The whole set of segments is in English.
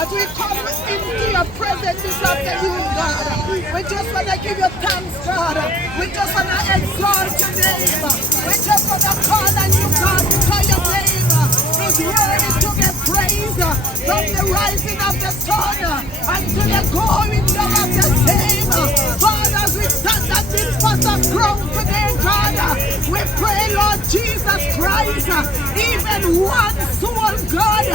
As we come into your presence this afternoon, God, we just want to give you thanks, God. We just want to exalt your name. We just want to call on you, God, because your name is worthy to be praised. From the rising of the sun until the going down of the same. Father, as we stand at this spot of ground today, God, we pray, Lord Jesus Christ, even one soul, God,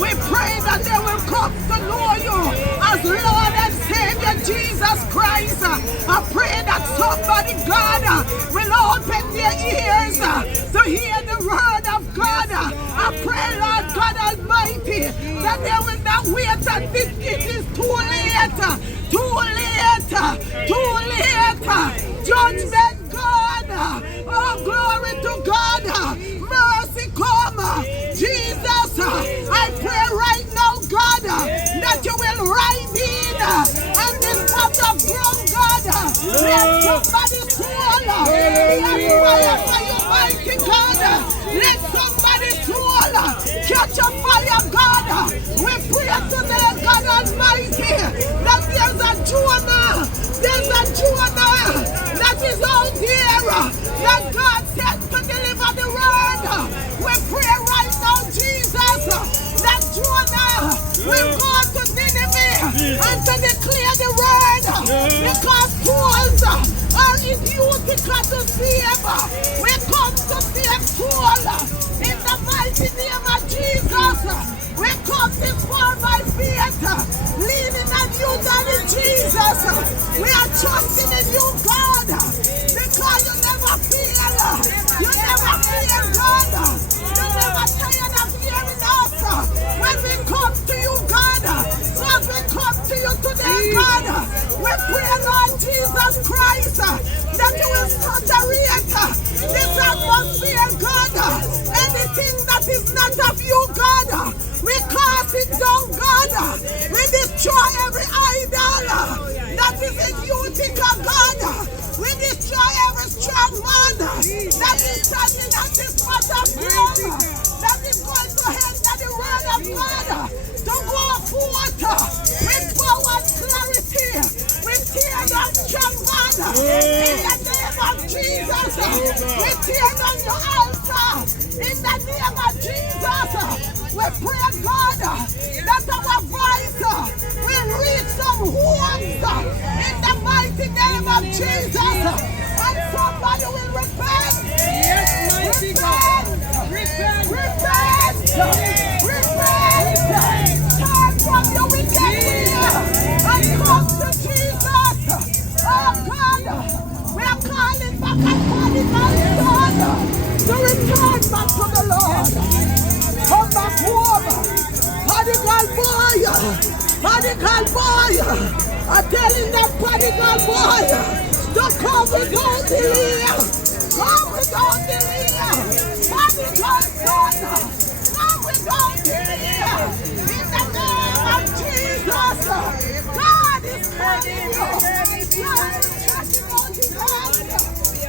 we pray that they will come to know you as Lord and Savior Jesus Christ. I pray that somebody, God, will open their ears to hear the word of God. I pray, Lord God Almighty, that they will not wait until it is too late. Too late. Too late. Judgment, God. Oh, glory to God. Mercy come. Jesus, I pray right now, God, that you will rise in and this pot of ground, God. Let somebody's soul be on fire for your mighty God. Let somebody's soul catch a fire, God. We pray today, God Almighty, that there's a Jonah. There's a Jonah that is out there that God sent to deliver the word. We pray right now, Jesus, that Jonah will go to Nineveh and to declare the word, because souls are idiotic to save. We come to save souls in the mighty name of Jesus. We come this far by faith, leaning on you, Daddy Jesus. We are trusting in you, God, because you never fail. You never fail, God. You never tired of hearing us when we come to you, God. So as we come to you today, God, we pray, Lord Jesus Christ, that you will saturate this atmosphere, God. Anything that is not of you, God, we cast it down, God. We destroy every idol that is in you, God. We destroy every strong man that is standing at this spot of ground, that is going to hinder the word of God to go forth with power and clarity. We tear down strong man in the name of Jesus. We tear down your altar in the name of Jesus. We pray, God, that our voice will reach some homes in the mighty name of Jesus. And somebody will repent. Yes, mighty God. Repent. Turn from your wicked way and come to Jesus. Oh God, we are calling back and calling our son to return back to the Lord. Come back home. Prodigal boy. I tell him that prodigal boy to come without delay. Come without delay. Prodigal son, come without delay. In the name of Jesus, God is calling you. God is stretching out his hand.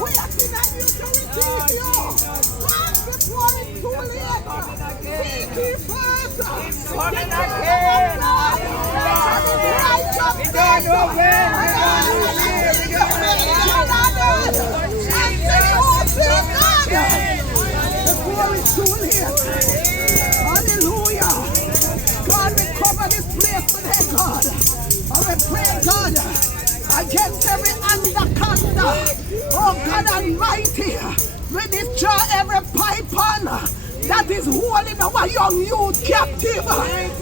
We are asking you to receive you. God, before it's too late, seek ye first the kingdom of God and his righteousness. Before it's too late. Hallelujah. God, we cover this place today, God. And we pray, God, against every anaconda. Oh God Almighty, we destroy every python that is holding our young youth captive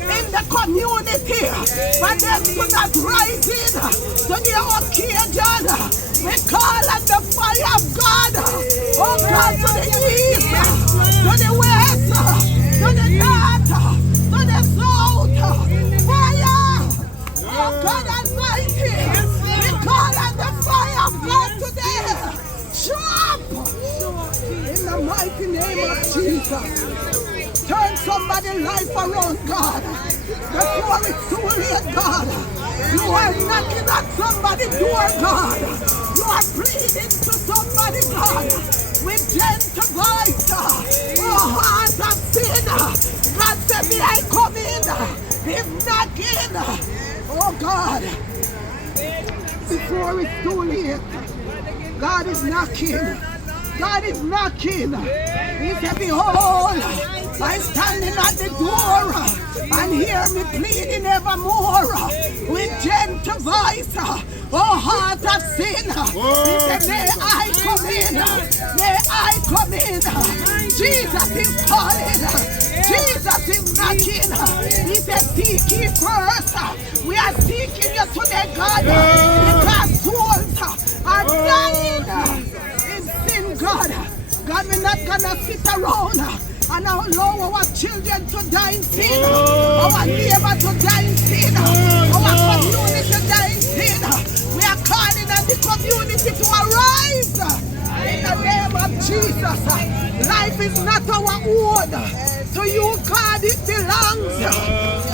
in the community. But them to not rise in to their occasion. We call on the fire of God. Oh God, to the east, to the west, to the north, to the south. Fire! Oh God Almighty, we call on the fire of God today. Show up in the mighty name of Jesus. Turn somebody's life around, God. Before it's too late, God. You are knocking at somebody's door, God. You are pleading to somebody, God, with gentle voice. Oh, heart of sin. God said, may I come in He's knocking. Oh God. Before it's too late. God is knocking. God is knocking. He said, behold, I standing at the door and hear me pleading evermore with gentle voice. Oh, heart of sin. He said, may I come in. May I come in. Jesus is calling. Jesus is knocking. He said, seek ye first. We are seeking you today, God. Because souls are dying in sin, God. God, we're not gonna sit around and allow our children to die in sin, our neighbor to die in sin, our community to die in sin. We are calling on the community to arise in the name of Jesus. Life is not our own. To you, God, it belongs.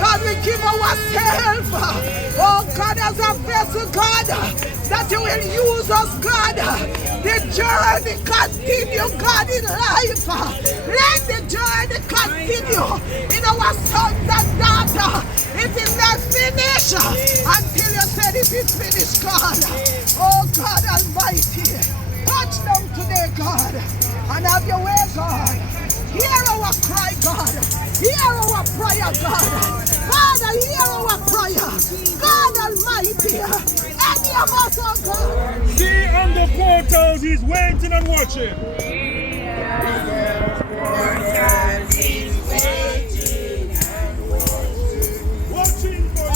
God, we give ourselves. Oh, God, as a vessel, God, that you will use us, God. The journey continue, God, in life. Let the journey continue in our sons and daughters. It is not finished until you said it is finished, God. Oh, God Almighty, touch them today, God, and have your way, God. Hear our cry, God. Hear our prayer, God. Father, hear our prayer. God Almighty, any of us, oh God. See on the portals, he's waiting and watching. Watching for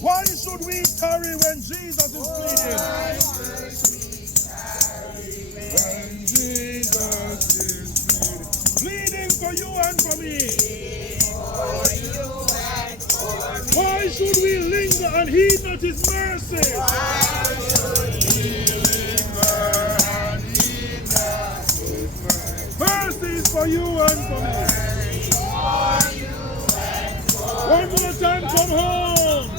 why should we tarry when Jesus is pleading? When Jesus is pleading for you and for me. Why should we linger and heed not his mercy? Mercy is for you and for me. One more time, come home.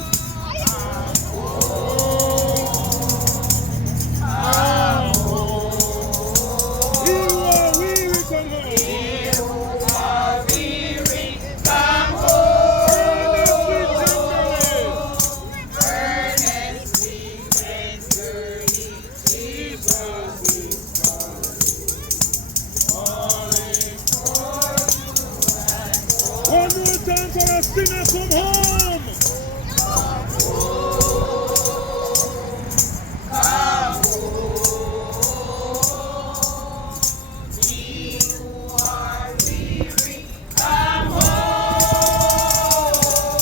You are weary, come home. One more time for a sinner, come home.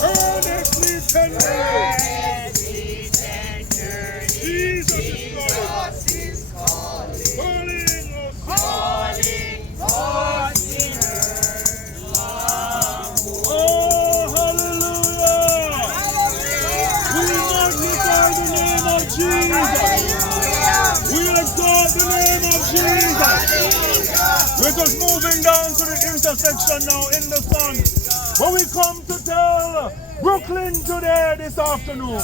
Earnestly tender. Jesus is calling us. Oh, hallelujah. We magnify the name of Jesus. We exalt the name of Jesus. We're just moving down to the intersection now in the sun. But we come to tell Brooklyn today, this afternoon,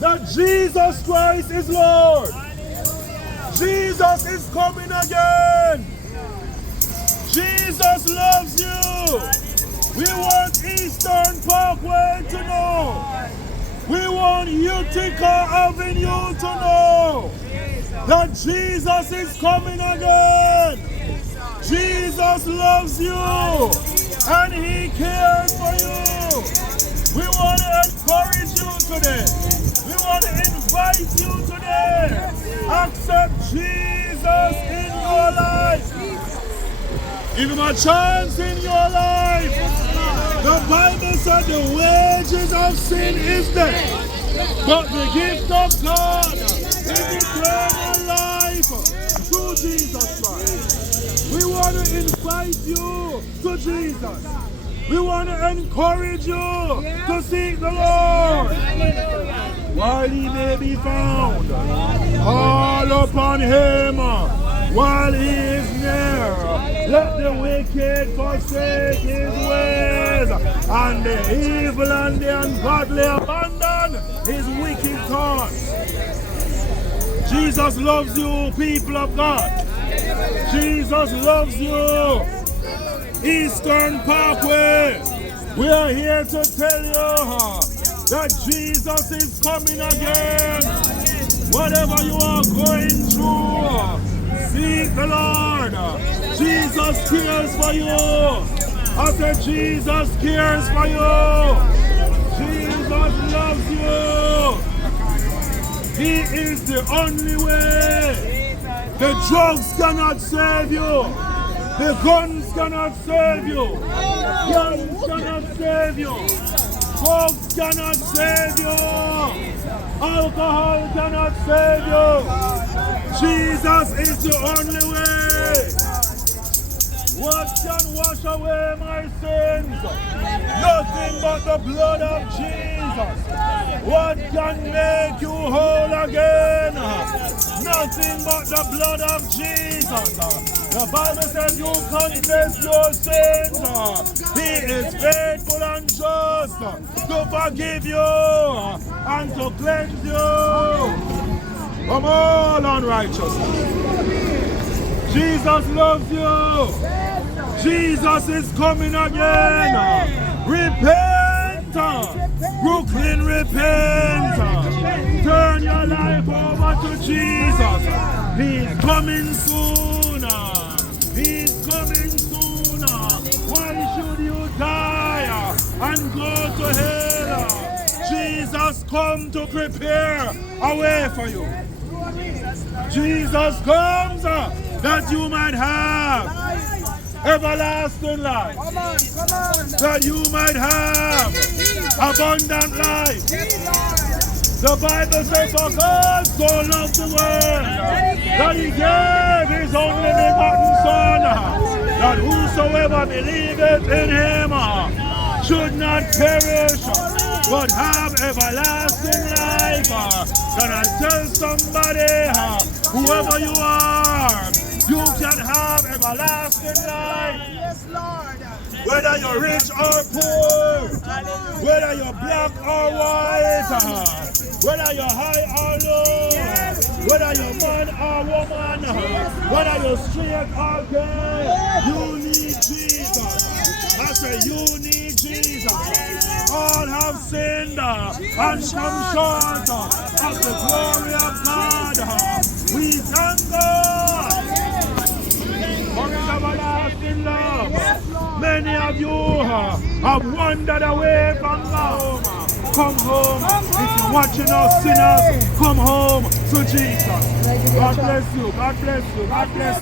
that Jesus Christ is Lord. Jesus is coming again. Jesus loves you. We want Eastern Parkway to know. We want Utica Avenue to know that Jesus is coming again. Jesus loves you and he cares for you. We want to encourage you today. We want to invite you today. Accept Jesus in your life. Give him a chance in your life. The Bible said the wages of sin is death, but the gift of God is eternal life through Jesus Christ. We want to invite you to Jesus. We want to encourage you to seek the Lord while he may be found. Call upon him while he is near. Let the wicked forsake his ways, and the evil and the ungodly abandon his wicked thoughts. Jesus loves you, people of God. Jesus loves you. Eastern Parkway, we are here to tell you that Jesus is coming again. Whatever you are going through, seek the Lord. Jesus cares for you. I said Jesus cares for you. Jesus loves you. He is the only way. The drugs cannot save you. The guns cannot save you. Guns cannot save you. Drugs cannot save you. Alcohol cannot save you. Jesus is the only way. What can wash away my sins? Nothing but the blood of Jesus. What can make you whole again? Nothing but the blood of Jesus. The Bible says you confess your sins. He is faithful and just to forgive you and to cleanse you from all unrighteousness. Jesus loves you. Jesus is coming again. Repent. Brooklyn, repent. Turn your life over to Jesus. He's coming soon. He's coming soon. Why should you die and go to hell? Jesus come to prepare a way for you. Jesus comes that you might have everlasting life. That you might have abundant life. The Bible says, for God so loved the world that he gave his only begotten Son, that whosoever believeth in him should not perish, but have everlasting life. Can I tell somebody, whoever you are, you can have everlasting life. Yes, Lord. Whether you're rich or poor, whether you're black or white, whether you're high or low, whether you're man or woman, whether you're straight or gay, you need Jesus. I say you need Jesus. All have sinned and come short of the glory of God. We thank God for his everlasting love. Many of you have wandered away from God. Come home. If you're watching us sinners, come home to Jesus. God bless you. God bless you. God bless you.